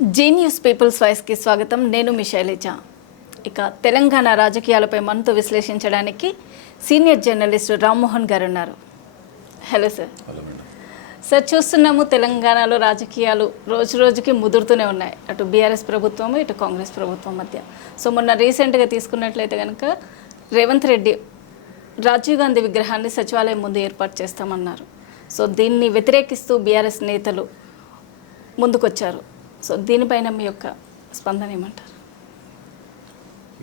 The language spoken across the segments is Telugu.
జీ న్యూస్ పీపుల్స్ వాయిస్కి స్వాగతం. నేను మీ శైలజ. ఇక తెలంగాణ రాజకీయాలపై మనతో విశ్లేషించడానికి సీనియర్ జర్నలిస్ట్ రామ్మోహన్ గారు ఉన్నారు హలో సార్ సార్ చూస్తున్నాము తెలంగాణలో రాజకీయాలు రోజు రోజుకి ముదురుతూనే ఉన్నాయి. అటు బీఆర్ఎస్ ప్రభుత్వం ఇటు కాంగ్రెస్ ప్రభుత్వం మధ్య. సో మొన్న రీసెంట్గా తీసుకున్నట్లయితే కనుక రేవంత్ రెడ్డి రాజీవ్ గాంధీ విగ్రహాన్ని సచివాలయం ముందు ఏర్పాటు చేస్తామన్నారు. సో దీన్ని వ్యతిరేకిస్తూ బీఆర్ఎస్ నేతలు ముందుకొచ్చారు. సో దీనిపైన మీ యొక్క స్పందన ఏమంటారు?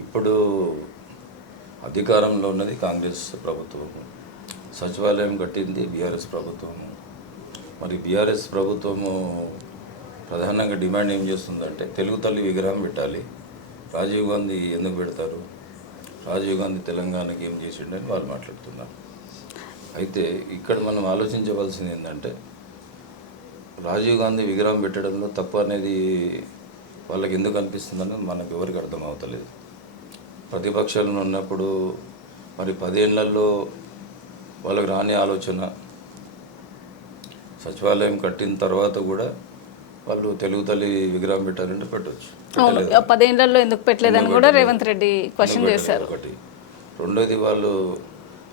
ఇప్పుడు అధికారంలో ఉన్నది కాంగ్రెస్ ప్రభుత్వము. సచివాలయం కట్టింది బీఆర్ఎస్ ప్రభుత్వము. మరి బీఆర్ఎస్ ప్రభుత్వము ప్రధానంగా డిమాండ్ ఏం చేస్తుందంటే తెలుగు తల్లి విగ్రహం పెట్టాలి. రాజీవ్ గాంధీ ఎందుకు పెడతారు? రాజీవ్ గాంధీ తెలంగాణకి ఏం చేసిండని వాళ్ళు మాట్లాడుతున్నారు. అయితే ఇక్కడ మనం ఆలోచించవలసింది ఏంటంటే రాజీవ్ గాంధీ విగ్రహం పెట్టడంలో తప్పు అనేది వాళ్ళకి ఎందుకు అనిపిస్తుందని మనకు ఎవరికి అర్థం అవుతలేదు ప్రతిపక్షాలను ఉన్నప్పుడు మరి పదేళ్ళలో వాళ్ళకి రాని ఆలోచన సచివాలయం కట్టిన తర్వాత కూడా వాళ్ళు తెలుగు తల్లి విగ్రహం పెట్టాలంటే పెట్టవచ్చు పదేళ్ళలో ఎందుకు పెట్టలేదని కూడా రేవంత్ రెడ్డి క్వశ్చన్ చేశారు. ఒకటి. రెండోది వాళ్ళు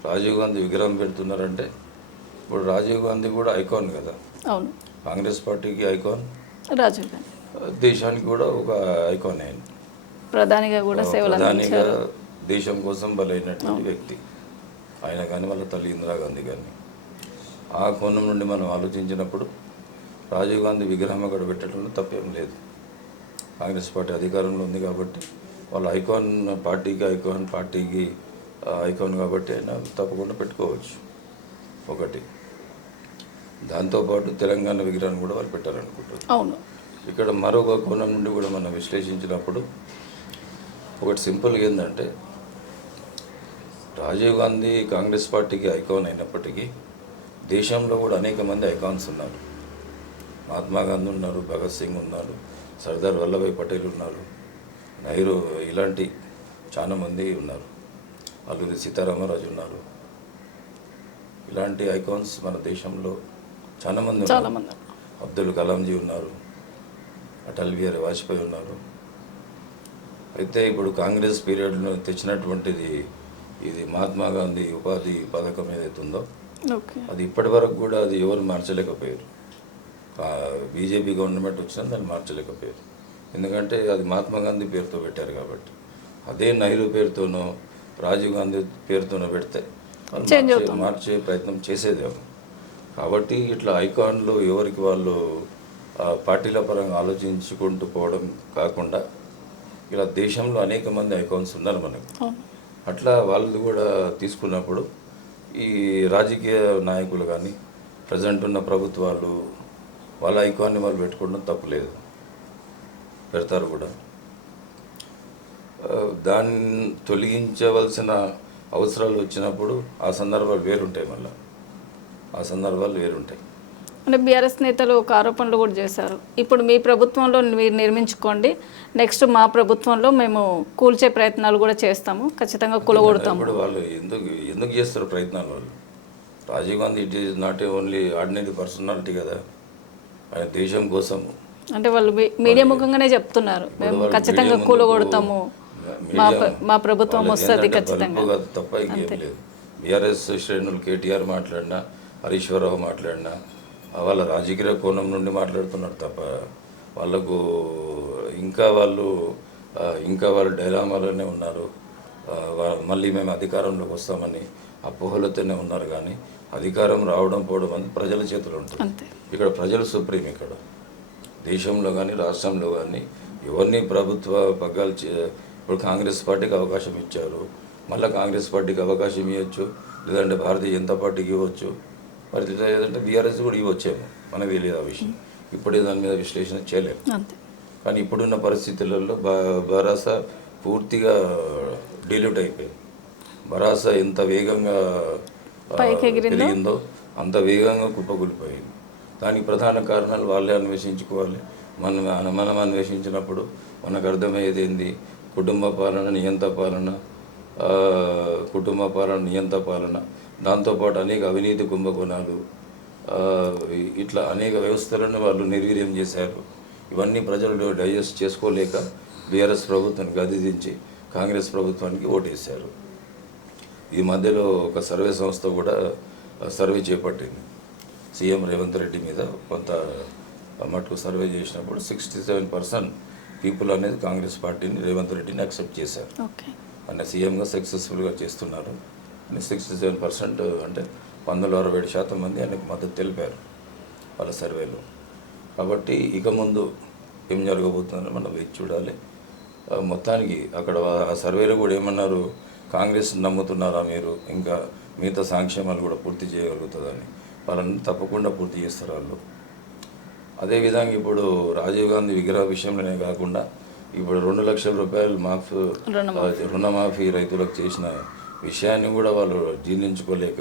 రాజీవ్ గాంధీ విగ్రహం పెడుతున్నారంటే ఇప్పుడు రాజీవ్ గాంధీ కూడా ఐకాన్ కదా. అవును. కాంగ్రెస్ పార్టీకి ఐకాన్. రాజీవ్ గాంధీ. దేశానికి కూడా ఒక ఐకాన్ అయింది ప్రధానిగా కూడా సేవలు ప్రధానిగా దేశం కోసం బలైనటువంటి వ్యక్తి. ఆయన కానీ వాళ్ళ తల్లి ఇందిరాగాంధీ కానీ ఆ కోణం నుండి మనం ఆలోచించినప్పుడు రాజీవ్ గాంధీ విగ్రహం అక్కడ పెట్టడంలో తప్పేం లేదు. కాంగ్రెస్ పార్టీ అధికారంలో ఉంది కాబట్టి వాళ్ళ ఐకాన్ పార్టీకి ఐకాన్ పార్టీకి ఐకాన్ కాబట్టి ఆయన తప్పకుండా పెట్టుకోవచ్చు. ఒకటి. దాంతోపాటు తెలంగాణ విగ్రహాన్ని కూడా వాళ్ళు పెట్టాలనుకుంటారు అవును. ఇక్కడ మరొక కోణం నుండి కూడా మనం విశ్లేషించినప్పుడు ఒకటి సింపుల్గా ఏంటంటే రాజీవ్ గాంధీ కాంగ్రెస్ పార్టీకి ఐకాన్ అయినప్పటికీ దేశంలో కూడా అనేక మంది ఐకాన్స్ ఉన్నారు. మహాత్మా గాంధీ ఉన్నారు భగత్ సింగ్ ఉన్నారు సర్దార్ వల్లభాయ్ పటేల్ ఉన్నారు నెహ్రూ ఇలాంటి చాలా మంది ఉన్నారు. అల్లూరి సీతారామరాజు ఉన్నారు. ఇలాంటి ఐకాన్స్ మన దేశంలో చాలా మంది చాలా ఉన్నారు. మంది అబ్దుల్ కలాంజీ ఉన్నారు. అటల్ బిహారీ వాజ్పేయి ఉన్నారు. అయితే ఇప్పుడు కాంగ్రెస్ పీరియడ్లో తెచ్చినటువంటిది ఇది మహాత్మా గాంధీ ఉపాధి పథకం ఏదైతే ఉందో అది ఇప్పటి వరకు కూడా అది ఎవరు మార్చలేకపోయారు. బీజేపీ గవర్నమెంట్ వచ్చినా దాన్ని మార్చలేకపోయారు. ఎందుకంటే అది మహాత్మా గాంధీ పేరుతో పెట్టారు కాబట్టి. అదే నెహ్రూ పేరుతోనో రాజీవ్ గాంధీ పేరుతోనో పెడితే. మార్చే ప్రయత్నం చేసేదేమో. కాబట్టి ఇట్లా ఐకాన్లు ఎవరికి వాళ్ళు పార్టీల పరంగా ఆలోచించుకుంటూ పోవడం కాకుండా ఇలా దేశంలో అనేక మంది ఐకాన్స్ ఉన్నారు మనకు. అట్లా వాళ్ళు కూడా తీసుకున్నప్పుడు ఈ రాజకీయ నాయకులు కానీ ప్రజెంట్ ఉన్న ప్రభుత్వాలు వాళ్ళ ఐకాన్ని వాళ్ళు పెట్టుకోవడం తప్పులేదు పెడతారు కూడా. దాన్ని తొలగించవలసిన అవసరాలు వచ్చినప్పుడు ఆ సందర్భాలు వేరుంటాయి మళ్ళీ. ఆ సందర్భాలు వేరుంటాయి. అంటే బీఆర్ఎస్ నేతలు ఒక ఆరోపణలు కూడా చేశారు. ఇప్పుడు మీ ప్రభుత్వంలో మీరు నిర్మించుకోండి నెక్స్ట్ మా ప్రభుత్వంలో మేము కూల్చే ప్రయత్నాలు కూడా చేస్తాము ఖచ్చితంగా కూలగొడతాము. ఇప్పుడు వాళ్ళు ఎందుకు ఎందుకు చేస్తారు ప్రయత్నాలు వాళ్ళు? Rajiv Gandhi it is not only ordinary personality కదా ఆయన దేశం కోసం. అంటే వాళ్ళు మీడియా ముఖంగానే చెప్తున్నారు. మేము ఖచ్చితంగా కూలగొడతాము. మా మా ప్రభుత్వం వస్తుంది ఖచ్చితంగా. తప్ప ఇంకేం లేదు. బీఆర్ఎస్ శ్రేణులు కేటీఆర్ మాట్లాడినా హరీశ్వరరావు మాట్లాడినా వాళ్ళ రాజకీయ కోణం నుండి మాట్లాడుతున్నారు తప్ప వాళ్ళకు ఇంకా వాళ్ళు ఇంకా వాళ్ళు డైలామాలోనే ఉన్నారు. మళ్ళీ మేము అధికారంలోకి వస్తామని అపోహలతోనే ఉన్నారు కానీ అధికారం రావడం పోవడం అనేది ప్రజల చేతులు ఉంటుంది. ఇక్కడ ప్రజలు సుప్రీం ఇక్కడ. దేశంలో కానీ రాష్ట్రంలో కానీ ఎవరిని ప్రభుత్వ పగ్గాలు చే- ఇప్పుడు కాంగ్రెస్ పార్టీకి అవకాశం ఇచ్చారు. మళ్ళీ కాంగ్రెస్ పార్టీకి అవకాశం ఇవ్వచ్చు. లేదంటే భారతీయ జనతా పార్టీకి ఇవ్వచ్చు. మరి లేదంటే బీఆర్ఎస్ కూడా ఇవ్వచ్చేమో మనకు తెలియదు ఆ విషయం. ఇప్పుడే దాని మీద విశ్లేషణ చేయలేము. కానీ ఇప్పుడున్న పరిస్థితులలో భరాస పూర్తిగా డిలీట్ అయిపోయింది. భరాస ఎంత వేగంగా? పెరిగిందో అంత వేగంగా కుప్పకూలిపోయింది. దానికి ప్రధాన కారణాలు వాళ్ళే అన్వేషించుకోవాలి. మనం మనం అన్వేషించినప్పుడు మనకు అర్థమయ్యేది ఏంది? కుటుంబ పాలన నియంత పాలన కుటుంబ పాలన నియంత పాలన. దాంతోపాటు అనేక అవినీతి కుంభకోణాలు ఇట్లా అనేక వ్యవస్థలను వాళ్ళు నిర్వీర్యం చేశారు. ఇవన్నీ ప్రజలు డైజెస్ట్ చేసుకోలేక బీఆర్ఎస్ ప్రభుత్వానికి గదిదించి కాంగ్రెస్ ప్రభుత్వానికి ఓటేశారు. ఈ మధ్యలో ఒక సర్వే సంస్థ కూడా సర్వే చేపట్టింది. సీఎం రేవంత్ రెడ్డి మీద కొంత మటుకు సర్వే చేసినప్పుడు సిక్స్టీ సెవెన్ పర్సెంట్ పీపుల్ అనేది కాంగ్రెస్ పార్టీని రేవంత్ రెడ్డిని యాక్సెప్ట్ చేశారు. ఆయన సీఎంగా సక్సెస్ఫుల్గా చేస్తున్నారు. అని సిక్స్టీ సెవెన్ పర్సెంట్ అంటే వందల అరవై ఏడు శాతం మంది ఆయనకు మద్దతు తెలిపారు వాళ్ళ సర్వేలో. కాబట్టి ఇక ముందు ఏం జరగబోతుందని మనం వేచి చూడాలి. మొత్తానికి అక్కడ ఆ సర్వేలో కూడా ఏమన్నారు? కాంగ్రెస్ నమ్ముతున్నారా మీరు? ఇంకా మిగతా సంక్షేమాలు కూడా పూర్తి చేయగలుగుతుందని వాళ్ళని తప్పకుండా పూర్తి చేస్తారు వాళ్ళు. అదేవిధంగా ఇప్పుడు రాజీవ్ గాంధీ విగ్రహ విషయంలోనే కాకుండా ఇప్పుడు రెండు లక్షల రూపాయలు మాఫ్. రుణమాఫీ రైతులకు చేసిన విషయాన్ని కూడా వాళ్ళు జీర్ణించుకోలేక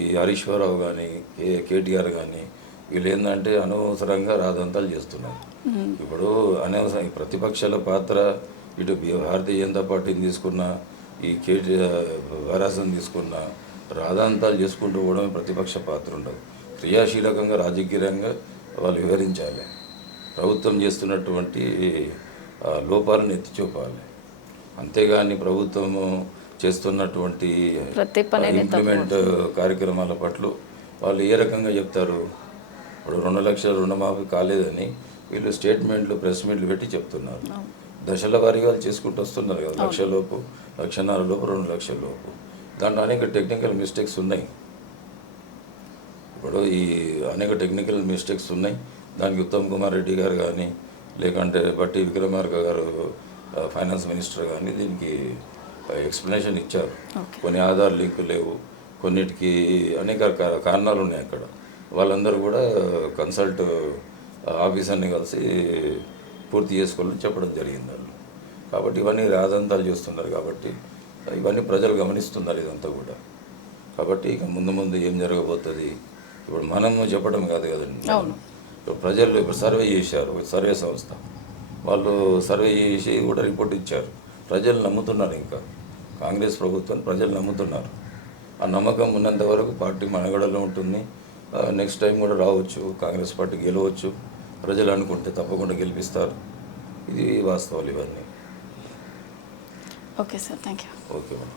ఈ హరీశ్వరరావు కానీ కే కేటీఆర్ కానీ వీళ్ళు ఏంటంటే అనవసరంగా రాదంతాలు చేస్తున్నారు. ఇప్పుడు అనవసరం ప్రతిపక్షాల పాత్ర ఇటు భారతీయ జనతా పార్టీని తీసుకున్న ఈ కేటీ వారాసం తీసుకున్న రాదాంతాలు చేసుకుంటూ పోవడమే ప్రతిపక్ష పాత్ర ఉండదు. క్రియాశీలకంగా రాజకీయంగా వాళ్ళు వివరించాలి ప్రభుత్వం చేస్తున్నటువంటి లోపాలను ఎత్తి చూపాలి అంతేగాని ప్రభుత్వము చేస్తున్నటువంటి ఇంప్లిమెంట్ కార్యక్రమాల పట్ల వాళ్ళు ఏ రకంగా చెప్తారు? ఇప్పుడు రెండు లక్షల రుణమాఫీ కాలేదని వీళ్ళు స్టేట్మెంట్లు ప్రెస్ మీట్లు పెట్టి చెప్తున్నారు. దశల వారీగా వాళ్ళు చేసుకుంటూ వస్తున్నారు కదా లక్ష లోపు లక్షన్నర లోపు రెండు లక్షల లోపు దాంట్లో అనేక టెక్నికల్ మిస్టేక్స్ ఉన్నాయి. ఇప్పుడు ఈ అనేక టెక్నికల్ మిస్టేక్స్ ఉన్నాయి. దానికి ఉత్తమ్ కుమార్ రెడ్డి గారు కానీ లేకంటే బట్టి విక్రమార్క గారు ఫైనాన్స్ మినిస్టర్ కానీ దీనికి ఎక్స్ప్లెనేషన్ ఇచ్చారు. కొన్ని ఆధార్ లింక్ లేవు. కొన్నిటికి అనేక కారణాలు ఉన్నాయి అక్కడ. వాళ్ళందరూ కూడా కన్సల్ట్ ఆఫీసర్ని కలిసి పూర్తి చేసుకోవాలని చెప్పడం జరిగింది వాళ్ళు. కాబట్టి ఇవన్నీ రాదంతాలు చేస్తున్నారు కాబట్టి ఇవన్నీ ప్రజలు గమనిస్తున్నారు ఇదంతా కూడా. కాబట్టి ఇక ముందు ముందు ఏం జరగబోతుంది? ఇప్పుడు మనము చెప్పడం కాదు కదండి. ఇప్పుడు ప్రజలు ఇప్పుడు సర్వే చేశారు సర్వే సంస్థ. వాళ్ళు సర్వే చేసి కూడా రిపోర్ట్ ఇచ్చారు. ప్రజలు నమ్ముతున్నారు ఇంకా. కాంగ్రెస్ ప్రభుత్వాన్ని ప్రజలు నమ్ముతున్నారు. ఆ నమ్మకం ఉన్నంత వరకు పార్టీ మనగడలో ఉంటుంది. నెక్స్ట్ టైం కూడా రావచ్చు. కాంగ్రెస్ పార్టీ గెలవచ్చు. ప్రజలు అనుకుంటే తప్పకుండా గెలిపిస్తారు. ఇది వాస్తవాలు ఇవన్నీ. Okay sir thank you okay